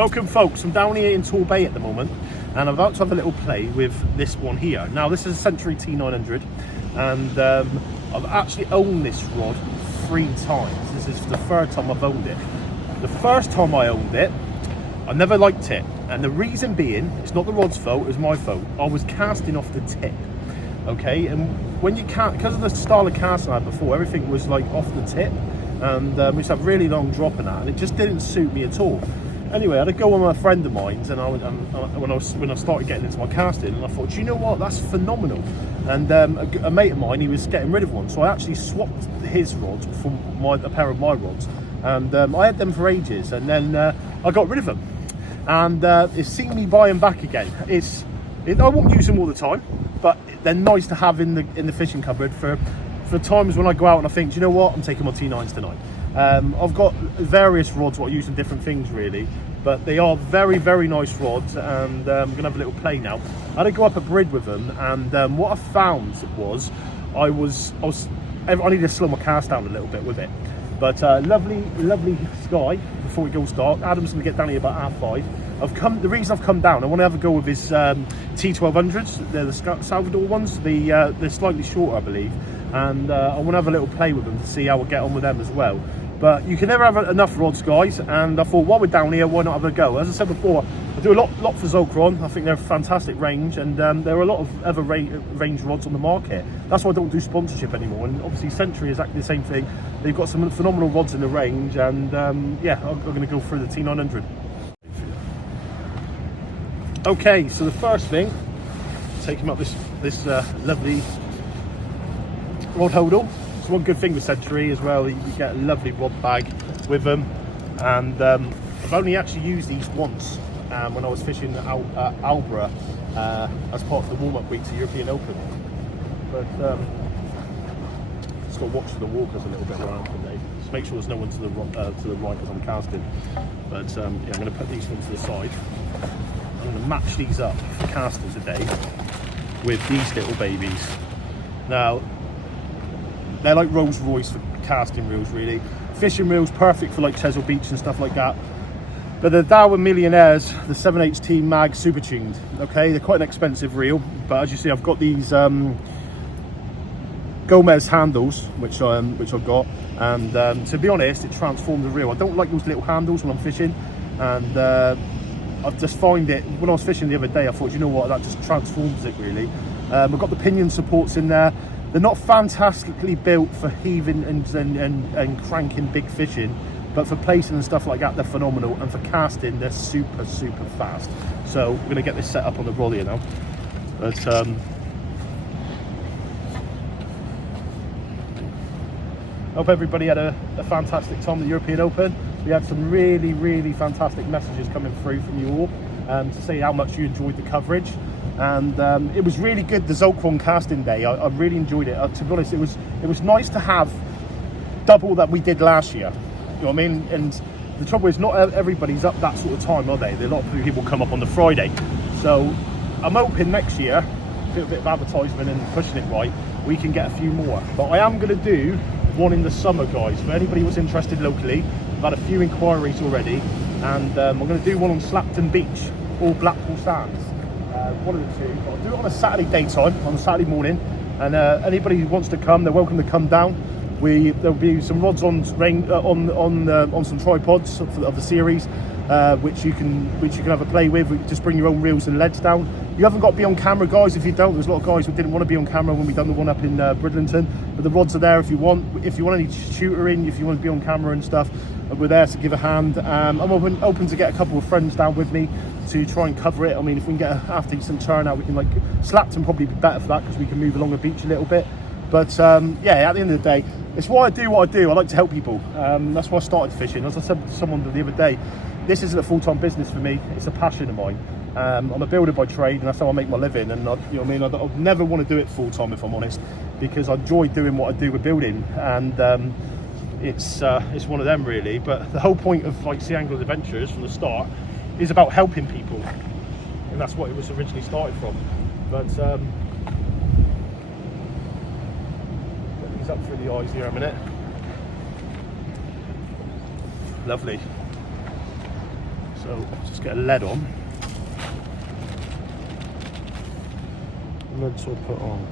Welcome folks, I'm down here in Torbay at the moment and I'm about to have a little play with this one here. Now this is a Century T-900 and I've actually owned this rod 3 times. This is the 3rd time I've owned it. The first time I owned it, I never liked it, and the reason being, it's not the rod's fault, it was my fault. I was casting off the tip, okay, and when you can't, because of the style of casting I had before, everything was like off the tip, and we used to have really long drop in that, and it just didn't suit me at all. Anyway, I had to go with a friend of mine's, and when I started getting into my casting, and I thought, you know what, that's phenomenal. And a mate of mine, he was getting rid of one, so I actually swapped his rods for a pair of my rods, and I had them for ages, and then I got rid of them, and it's seen me buy them back again. I won't use them all the time, but they're nice to have in the fishing cupboard for times when I go out and I think, you know what, I'm taking my T9s tonight. I've got various rods what I use in different things really, but they are very, very nice rods, and I'm gonna have a little play now. I had to go up a brid with them, and what I found was I need to slow my cast down a little bit with it. But lovely sky before we go start. Adam's gonna get down here about 5:30. The reason I've come down, I want to have a go with his T1200s. They're the Salvador ones. They're slightly shorter, I believe, and I want to have a little play with them to see how I get on with them as well. But you can never have enough rods, guys, and I thought, while we're down here, why not have a go? As I said before, I do a lot for Zolkron. I think they're a fantastic range, and there are a lot of other range rods on the market. That's why I don't do sponsorship anymore, and obviously Century is exactly the same thing. They've got some phenomenal rods in the range, and yeah, I'm going to go through the T900. Okay, so the first thing, taking up this lovely rod hodel. It's one good thing with Century as well, you get a lovely rod bag with them, and I've only actually used these once when I was fishing at Albra as part of the warm-up week to European Open. But just got to watch for the walkers a little bit around today. Just make sure there's no one to the right as I'm casting. But yeah, I'm going to put these ones to the side. I'm going to match these up for casting today with these little babies. Now, they're like Rolls Royce for casting reels, really. Fishing reels, perfect for like Chesil Beach and stuff like that. But the Darwin Millionaires, the 7HT Mag Super Tuned, okay? They're quite an expensive reel, but as you see, I've got these Gomez handles, which I've got, and to be honest, it transformed the reel. I don't like those little handles when I'm fishing, and I just find it, when I was fishing the other day, I thought, you know what, that just transforms it really. I've got the pinion supports in there. They're not fantastically built for heaving and cranking big fishing, but for placing and stuff like that, they're phenomenal. And for casting, they're super, super fast. So we're gonna get this set up on the rod here now. But hope everybody had a fantastic time at the European Open. We had some really, really fantastic messages coming through from you all to say how much you enjoyed the coverage. And it was really good, the Zolkron casting day. I really enjoyed it. To be honest, it was nice to have double that we did last year. You know what I mean? And the trouble is, not everybody's up that sort of time, are they? A lot of people come up on the Friday. So I'm hoping next year, a bit of advertisement and pushing it right, we can get a few more. But I am going to do one in the summer, guys. For anybody who's interested locally, I've had a few inquiries already, and I'm going to do one on Slapton Beach or Blackpool Sands. One of the two. I'll do it on a Saturday daytime, on a Saturday morning, and anybody who wants to come, they're welcome to come down. There'll be some rods on some tripods of the series, which you can have a play with. Just bring your own reels and leads down. You haven't got to be on camera, guys. If you don't, there's a lot of guys who didn't want to be on camera when we done the one up in Bridlington. But the rods are there if you want. If you want any tutoring, if you want to be on camera and stuff, we're there to give a hand. I'm open to get a couple of friends down with me to try and cover it. I mean, if we can get a half decent turnout, we can, like, Slapton probably be better for that because we can move along the beach a little bit. But yeah, at the end of the day, it's why I do what I do. I like to help people. That's why I started fishing. As I said to someone the other day, this isn't a full-time business for me. It's a passion of mine. I'm a builder by trade, and that's how I make my living. And you know what I mean? I'd never want to do it full-time, if I'm honest, because I enjoy doing what I do with building. And it's one of them, really. But the whole point of, like, Sea Anglers Adventures from the start is about helping people, and that's what it was originally started from. But get these up through the eyes here a minute. Lovely. So So just get a lead on. Lead sort of put on.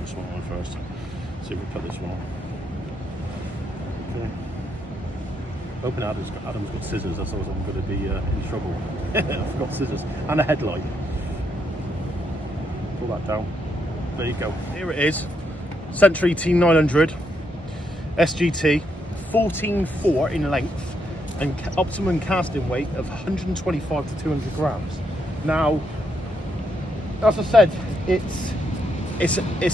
This one on first. See if we put this one on. Okay. Hoping Adam's got scissors, I thought I'm going to be in trouble. I forgot scissors. And a headlight. Pull that down. There you go. Here it is. Century T-900 SGT. 14.4 in length. And optimum casting weight of 125 to 200 grams. Now, as I said, it's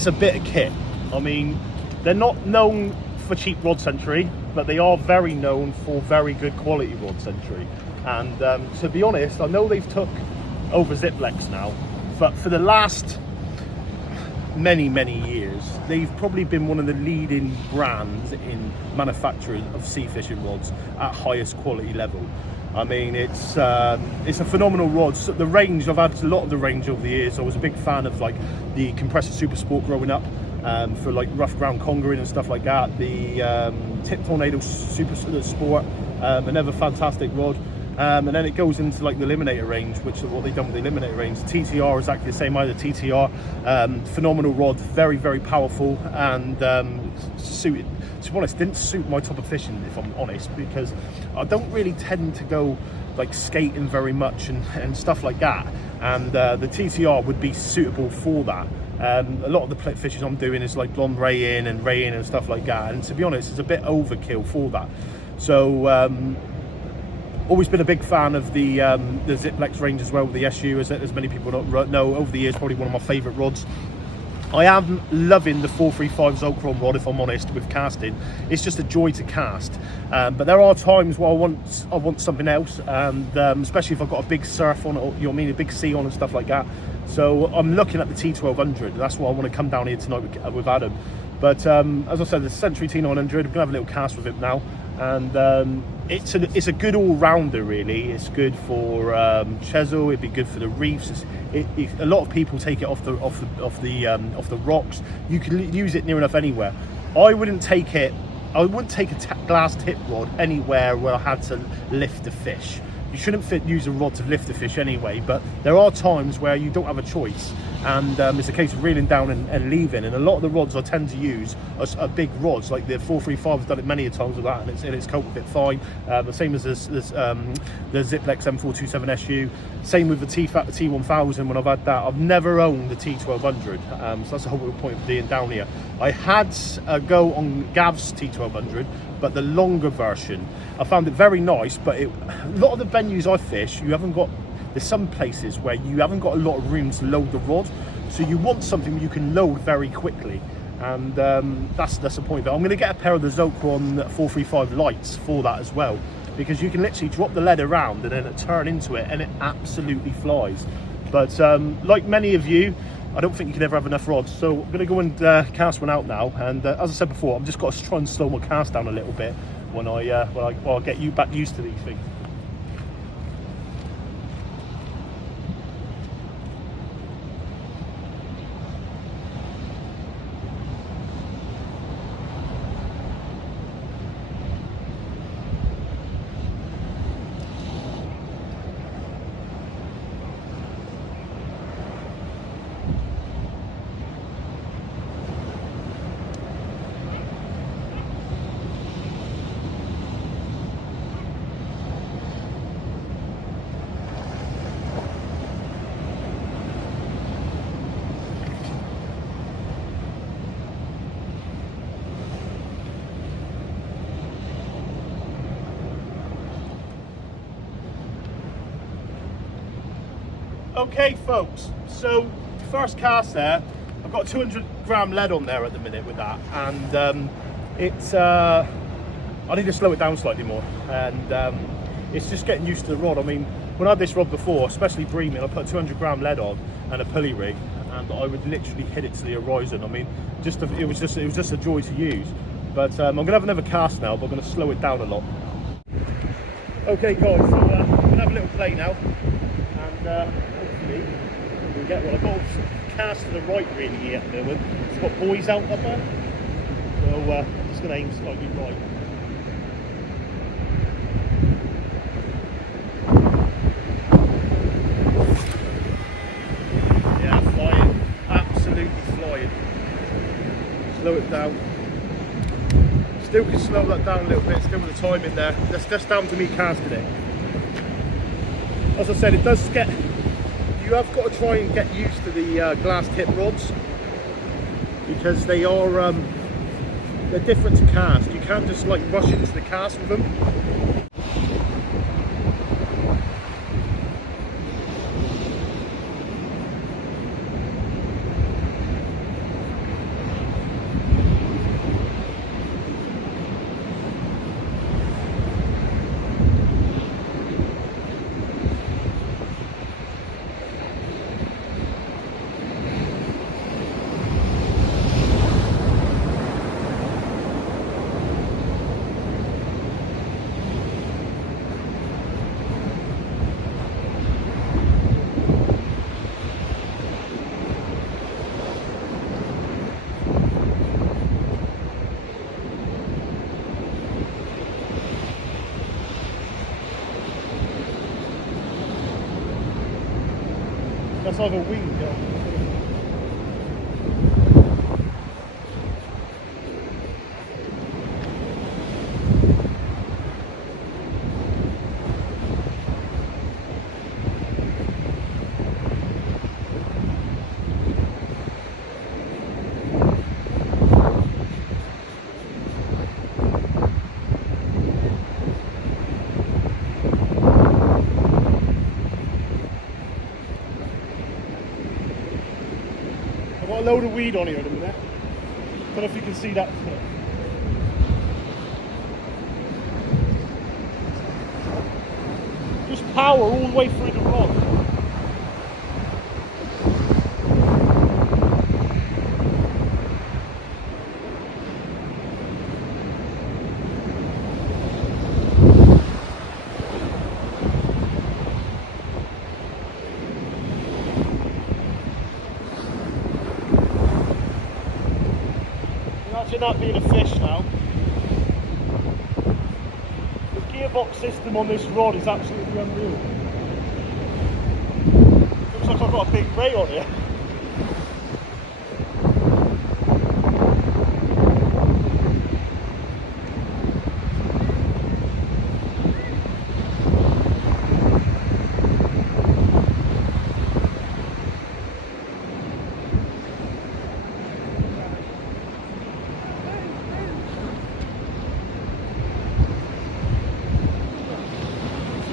a bit of kit. I mean, they're not known for cheap rod century, but they are very known for very good quality rod century. And to be honest, I know they've took over Ziplex now, but for the last many years, they've probably been one of the leading brands in manufacturing of sea fishing rods at highest quality level. I mean, it's a phenomenal rod. So the range, I've had a lot of the range over the years. I was a big fan of like the Compressor Super Sport growing up, for like rough ground congering and stuff like that. The Tip Tornado Super Sport, another fantastic rod. And then it goes into like the Eliminator range, which is what they've done with the Eliminator range. TTR is exactly the same, either TTR, phenomenal rod, very powerful, and suited, to be honest, didn't suit my type of fishing, if I'm honest, because I don't really tend to go like skating very much and stuff like that, and the TTR would be suitable for that. A lot of the fishing I'm doing is like blonde raying and stuff like that, and to be honest, it's a bit overkill for that. So always been a big fan of the Ziplex range as well, with the SU, as many people know. Over the years, probably one of my favourite rods. I am loving the 435 Zocron rod, if I'm honest, with casting. It's just a joy to cast. But there are times where I want something else, and especially if I've got a big surf on it, or, you know what I mean, a big sea on and stuff like that. So I'm looking at the T1200. That's why I want to come down here tonight with Adam. But as I said, the Century T900, we're going to have a little cast with it now. And it's a good all-rounder, really. It's good for Chesil. It'd be good for the reefs. A lot of people take it off the rocks. You can use it near enough anywhere. I wouldn't take a glass tip rod anywhere where I had to lift a fish. You shouldn't use a rod to lift the fish anyway, but there are times where you don't have a choice, and it's a case of reeling down and leaving. And a lot of the rods I tend to use are big rods, like the 435. I've done it many a times with that, and it's coped with it fine. The same as the Ziplex M427 SU. Same with the T1000. When I've had that, I've never owned the T1200. So that's the whole point of being down here. I had a go on Gav's T1200, but the longer version, I found it very nice, but a lot of the venues I fish, there's some places where you haven't got a lot of room to load the rod, so you want something you can load very quickly, and that's the point. But I'm going to get a pair of the Zocron 435 lights for that as well, because you can literally drop the lead around and then turn into it, and it absolutely flies. But like many of you, I don't think you can ever have enough rods, so I'm going to go and cast one out now. And as I said before, I've just got to try and slow my cast down a little bit when I get you back used to these things. Okay folks, so first cast there, I've got 200 gram lead on there at the minute with that, and I need to slow it down slightly more, and it's just getting used to the rod. I mean, when I had this rod before, especially breaming, I put 200 gram lead on and a pulley rig, and I would literally hit it to the horizon. I mean, it was just a joy to use. But I'm gonna have another cast now, but I'm gonna slow it down a lot. Okay guys, so I'm gonna have a little play now, and hopefully we'll get one. I've got to cast to the right really here at the moment. It's got buoys out up there, so I'm just gonna aim slightly right. down. Still can slow that down a little bit, still with the time in there. That's just down to me casting it. As I said, it does get, you have got to try and get used to the glass tip rods, because they are, they're different to cast. You can't just like rush into the cast with them. That's either weed or... I've got a load of weed on here at the minute. Don't know if you can see that. Just power all the way through the rod. Imagine that being a fish now. The gearbox system on this rod is absolutely unreal. Looks like I've got a big ray on here.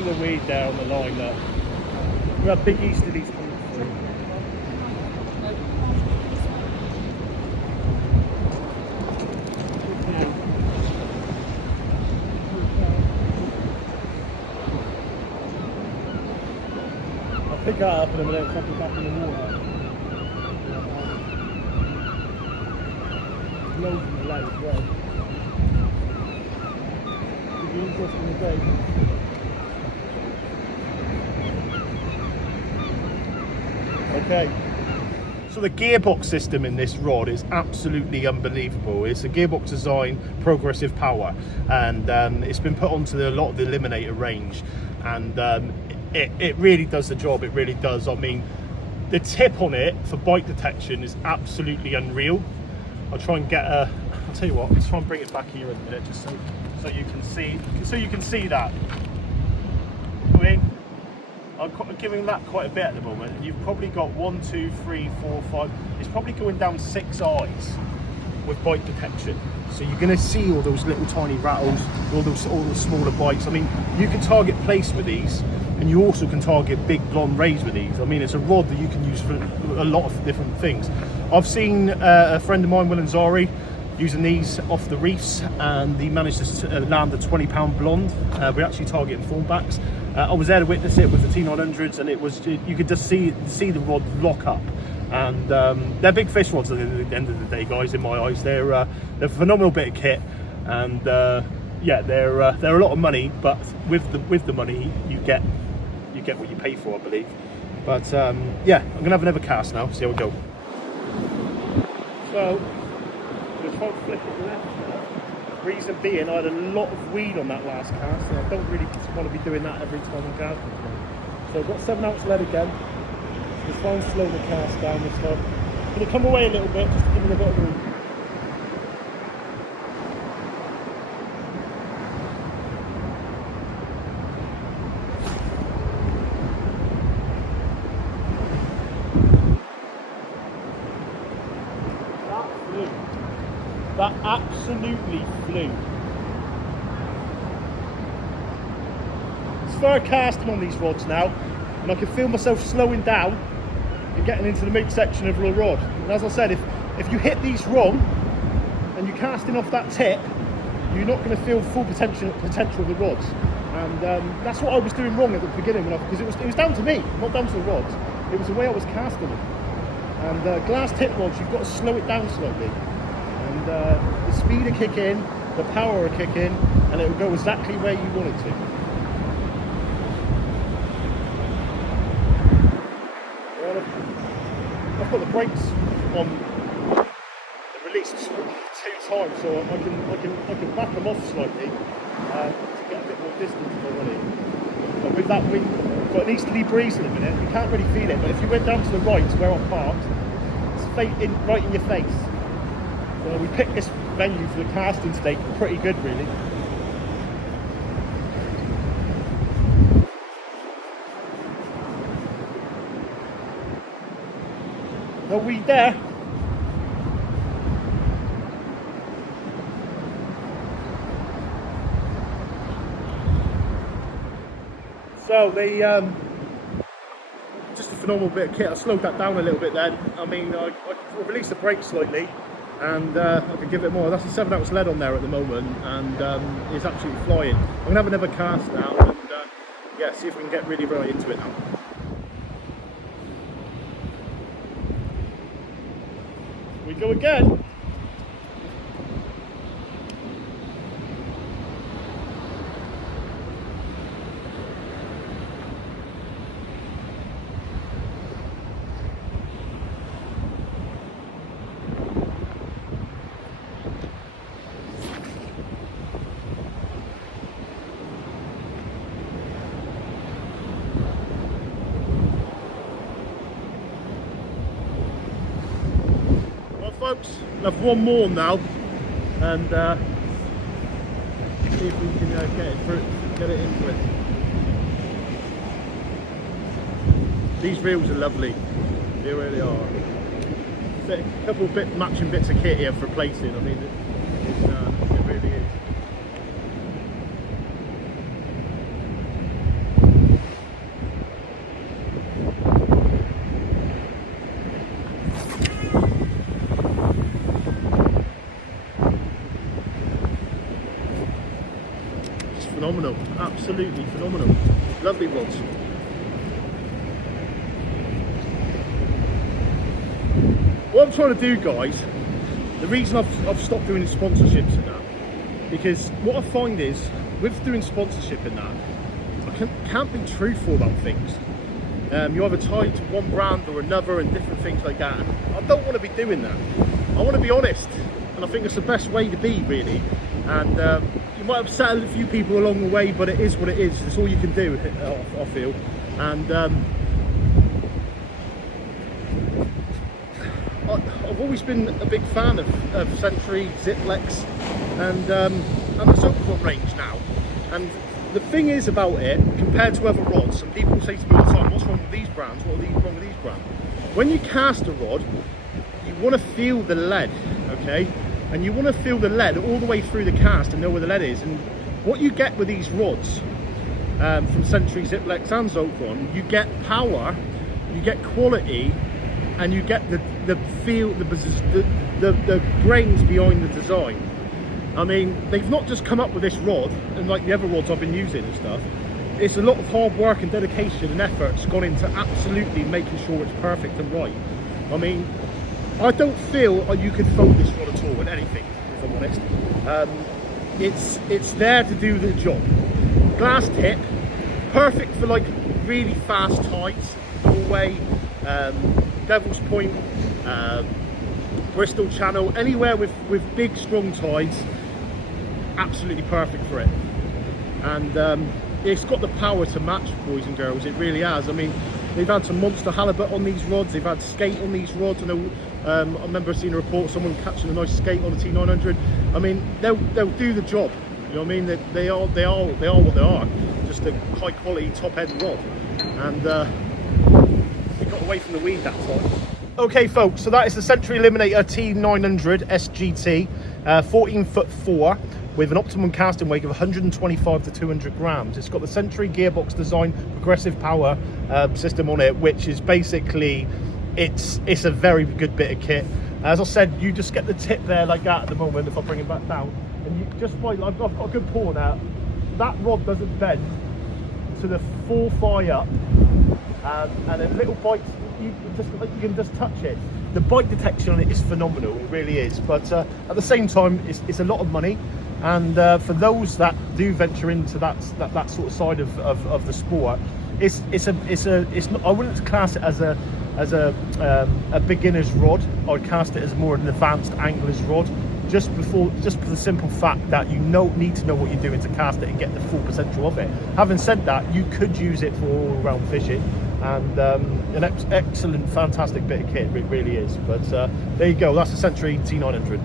The weed there on the line there. We have big easterlies coming through. I'll pick that up and then pop it back in the water. Loads in the light as well. It'll be interesting today. Okay, so the gearbox system in this rod is absolutely unbelievable. It's a gearbox design, progressive power, and it's been put onto a lot of the eliminator range, and it really does the job. It really does. I mean, the tip on it for bite detection is absolutely unreal. I'll try and get a, I'll tell you what, let's try and bring it back here in a minute, just so you can see that. I mean, I'm giving that quite a bit at the moment. You've probably got 1, 2, 3, 4, 5. It's probably going down 6 eyes with bite detection. So you're going to see all those little tiny rattles, all the smaller bites. I mean, you can target place with these, and you also can target big blonde rays with these. I mean, it's a rod that you can use for a lot of different things. I've seen a friend of mine, Will and Zari, using these off the reefs, and he managed to land a 20-pound blonde. We're actually targeting thornbacks. I was there to witness it with the T-900s, and it was, you could just see the rod lock up. And they're big fish rods at the end of the day, guys. In my eyes, they're a phenomenal bit of kit, and yeah, they're a lot of money. But with the money, you get what you pay for, I believe. But yeah, I'm gonna have another cast now. See how we go. So I'm gonna try and flip it left. Reason being, I had a lot of weed on that last cast, and I don't really want to be doing that every time I'm casting. So I've got 7-ounce lead again. So just try and slow the cast down this time. I'm going to come away a little bit, just to give it a bit of room. That absolutely flew. Spur casting on these rods now, and I can feel myself slowing down and getting into the midsection of the rod. And as I said, if you hit these wrong and you're casting off that tip, you're not going to feel full potential of the rods. And that's what I was doing wrong at the beginning, because it was down to me, not down to the rods. It was the way I was casting them. And glass tip rods, you've got to slow it down slightly. And the speed will kick in, the power will kick in, and it will go exactly where you want it to. Well, I've got the brakes on the release 2 times, so I can back them off slightly to get a bit more distance if I want it. But with that wind, got an easterly breeze in a minute, you can't really feel it. But if you went down to the right, to where I'm parked, it's right in your face. So we picked this venue for the casting today, pretty good really. Are we there? So just a phenomenal bit of kit. I slowed that down a little bit then. I mean, I released the brakes slightly, and I could give it more. That's a 7-ounce lead on there at the moment, and it's absolutely flying. I'm gonna have another cast now, and yeah, see if we can get really right into it now. We go again. Folks, we'll have one more now, and see if we can get it into it. These reels are lovely, they really are. A couple of matching bits of kit here for replacing. I mean, it really is. Phenomenal, absolutely phenomenal. Lovely rods. What I'm trying to do, guys, the reason I've stopped doing sponsorships and that, because what I find is, with doing sponsorship and that, I can't be truthful about things. You're either tied to one brand or another and different things like that, and I don't want to be doing that. I want to be honest, and I think it's the best way to be, really. And you might upset a few people along the way, but it is what it is. It's all you can do, I feel. And I've always been a big fan of Century, Ziplex, and the Zokrod range now. And the thing is about it, compared to other rods, some people say to me all the time, what's wrong with these brands? What are wrong with these brands? When you cast a rod, you want to feel the lead, okay? And you want to feel the lead all the way through the cast and know where the lead is. And what you get with these rods from Century, Ziplex and Zokrod, you get power, you get quality, and you get the feel, the brains behind the design. I mean, they've not just come up with this rod, and like the other rods I've been using and stuff, it's a lot of hard work and dedication and effort's gone into absolutely making sure it's perfect and right. I mean, I don't feel you could fold this rod at all with anything, if I'm honest. It's there to do the job. Glass tip, perfect for like really fast tides, Norway, Devil's Point, Bristol Channel, anywhere with big strong tides, absolutely perfect for it. And it's got the power to match, boys and girls, it really has. I mean, they've had some monster halibut on these rods, they've had skate on these rods. I remember seeing a report of someone catching a nice skate on a T-900. I mean, they'll do the job. You know what I mean? They are what they are. Just a high quality top end rod. And we got away from the weed that time. Okay folks, so that is the Century Eliminator T-900 SGT, 14'4", with an optimum casting weight of 125 to 200 grams. It's got the Century Gearbox design progressive power system on it, which is basically, it's a very good bit of kit. As I said, you just get the tip there like that at the moment. If I bring it back down, and you just by, I've got a good pull now, that rod doesn't bend to the full fly up, and a little bite, you can just touch it. The bite detection on it is phenomenal, it really is. But at the same time, it's a lot of money, and for those that do venture into that sort of side of the sport, it's not, I wouldn't class it as a beginner's rod. I'd cast it as more an advanced angler's rod, just for the simple fact that you need to know what you're doing to cast it and get the full potential of it. Having said that, you could use it for all-round fishing, and an excellent, fantastic bit of kit, it really is. But there you go, that's the Century T-900.